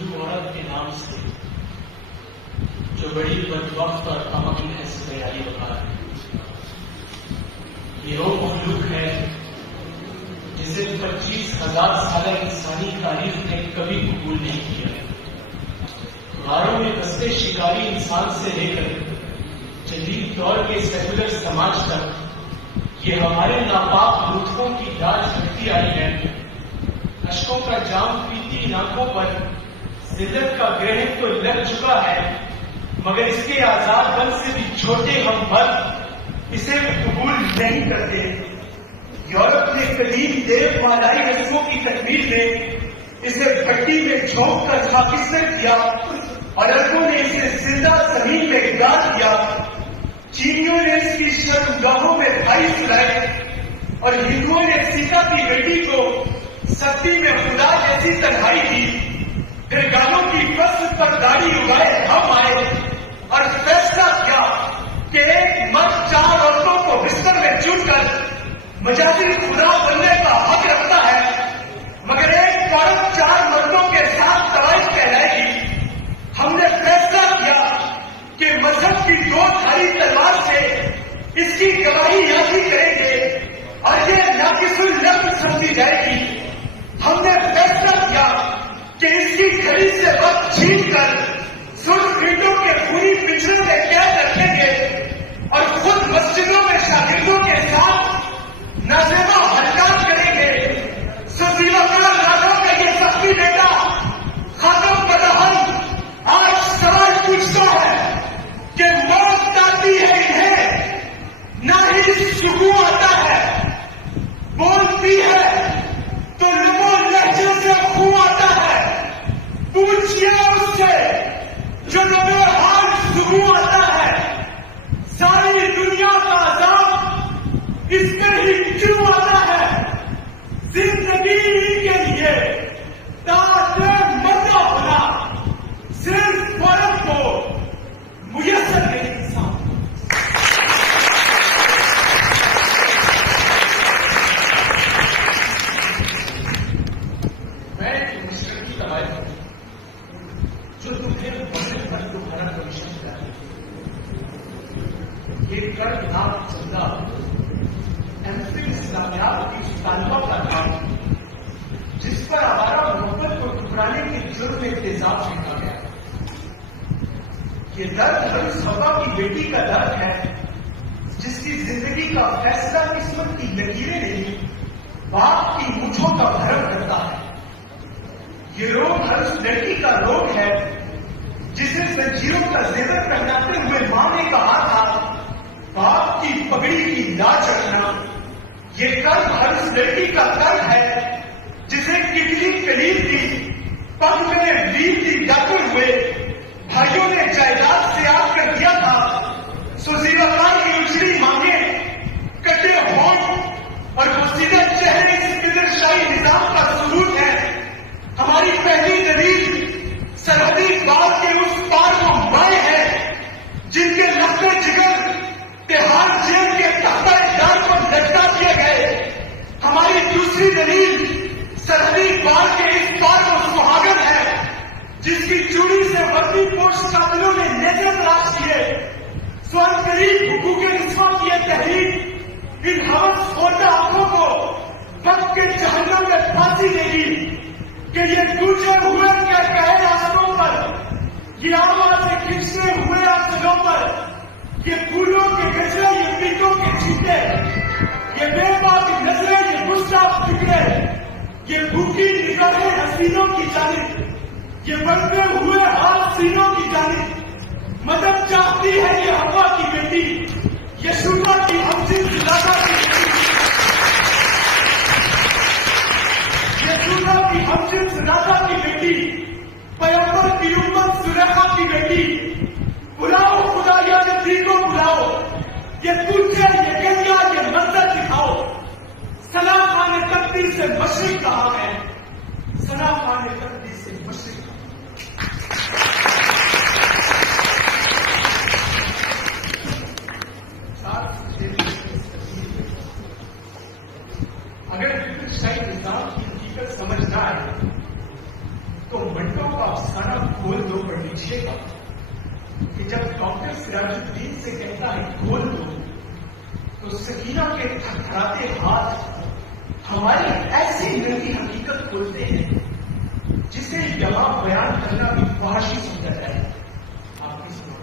مظلوم عورت کے نام سے جو بڑی بدبخت اور کمکی ہے سیالی بتا ہے. یہ وہ مخلوق ہے جسے 25,000 سالہ انسانی تاریخ نے کبھی قبول نہیں کیا. غاروں میں بستے شکاری انسان سے لے کر جدید دور کے سیکولر سماج تک یہ ہمارے ناپاک لطفوں کی داج بڑھتی آئی ہے. اشکوں کا جام پیتی آنکھوں پر ذلت کا گرہن تو لگ چکا ہے، مگر اس کے آزاد بن سے بھی چھوٹے ہم مرد اسے قبول نہیں کرتے. یورپ نے قدیم دیو مالائی رسموں کی تکمیل میں اسے بھٹی میں جھونک کر خاکستر کیا اور عربوں نے اسے زندہ زمین میں گرا دیا. چینیوں نے اس کی شرمگاہوں میں بھائی سلائے اور ہندوؤں نے سیتا کی بیٹی کو سختی میں خدا جیسی تنہائی دی. پھر گالوں کی فصل پر داڑھی اگائے ہم آئے اور فیصلہ کیا کہ ایک مرد 4 عورتوں کو بستر میں چن کر مجازی خدا بننے کا حق رکھتا ہے، مگر ایک عورت 4 مردوں کے ساتھ طوائف کہلائے گی. ہم نے فیصلہ کیا کہ مذہب کی 2 دھاری تلوار سے اس کی گواہی یافی کریں گے اور یہ ناقص النقل سمجھی جائے گی. ہم نے فیصلہ کیا کہ اس کی گھڑی سے وقت چھین کر سرخ اینٹوں کے خونی پچھڑوں میں قید رکھیں گے اور خود مسجدوں میں شاگردوں کے ساتھ نازیبا حرکات کریں گے. سزیلا کار راجا کا یہ سختی بیٹا خاتم بدہن آج سوال پوچھتا ہے کہ موت آتی ہے انہیں نہ ہی سکون آتا ہے، بولتی ہے تو لبوں لہجے سے خون آتا ہے. پوچھئے اس سے جو لبوں حال سکون آتا ہے، ساری دنیا کا عذاب اس میں ہی کیوں آتا ہے؟ زندگی کے لیے تاکہ مرنا ہونا صرف فرق کو میسر نہیں. انسان میں مشرقی قبائل ہوں جو تمہیں مسجد بن تمہارا کمیشن کیا ہے. یہ کردناک چندہ اسلامیات کی طالبہ کا کام جس پر ہمارا محبت کو ٹکرانے کے جرم میں تیزاب پھینکا گیا. یہ درد ہر صبا کی بیٹی کا درد ہے جس کی زندگی کا فیصلہ قسمت کی لکیریں نہیں باپ کی مونچھوں کا بھرم کرتا ہے. یہ روگ ہر اس لڑکی کا روگ ہے جسے زنجیروں کا زیور پہناتے ہوئے ماں نے کہا تھا باپ کی پگڑی کی لاج رکھنا. یہ قلب ہر اس لڑکی کا قلب ہے جسے کتنی قریب تھی پگ میں لیپ کی ڈاکر ہوئے بھائیوں نے جائیداد سے آگ کر دیا تھا. سزیرہ خان کی اجڑی مانگیں کٹے ہونٹ اور پوشیدہ چہرے اس قدر شاہی نظام کا ثبوت ہے. ہماری پہلی دلیل سرحدی بال کے اس پار کو مائیں ہیں جن کے لمبے جگر تہاڑ جیل کے تختہ دار پر لٹکا دیے گئے. ہماری دوسری دلیل سرحدی بال کے اس پار کو سہاگن ہے جس کی چوڑی سے وردی پوش قاتلوں نے نیزے تلاش کیے. سوال قریب حقوق انسان کی تحریک ان ہوس خوردہ آنکھوں کو وقت کے جہنم میں پھانسی دے گی کہ یہ ٹوٹے ہوئے کے کہے راستوں پر، یہ آواز سے کھینچتے ہوئے آنچلوں پر، یہ پھولوں کے گجرے، یہ پیٹوں کے چھیٹے، یہ بے باک نظریں، یہ گستاخ فکرے، یہ بھوکی نگاہیں حسینوں کی جانب، یہ بڑھتے ہوئے ہاتھ سینوں کی جانب. مدد چاہتی ہے یہ ہوا کی بیٹی، یہ شوگا کی ہمجنس زادہ کی بیٹی، یہ شوگا کی ہمجنس زادہ کی بیٹی، پیغمبر کی امت سلیخا کی بیٹی. بلاؤ خدا یا نبی کو بلاؤ، یہ تجھے یہ گنگا یہ منظر دکھاؤ. سنا خان تقدیر سے مشرق کہاں ہے، سنا خان تقدیر سے مشرق. اگر شاہی نظام کی حقیقت سمجھ نہ آئے تو وہ منٹوں کا افسانہ کھول دو پر لکھیے گا کہ جب ڈاکٹر سراج الدین سے کہتا ہے کھول دو تو سکینہ کے تھرتھراتے ہاتھ ہماری ایسی ننگی حقیقت کھولتے ہیں جسے یہاں بیان کرنا بھی فحاشی سمجھا جائے. آپ کی سنو.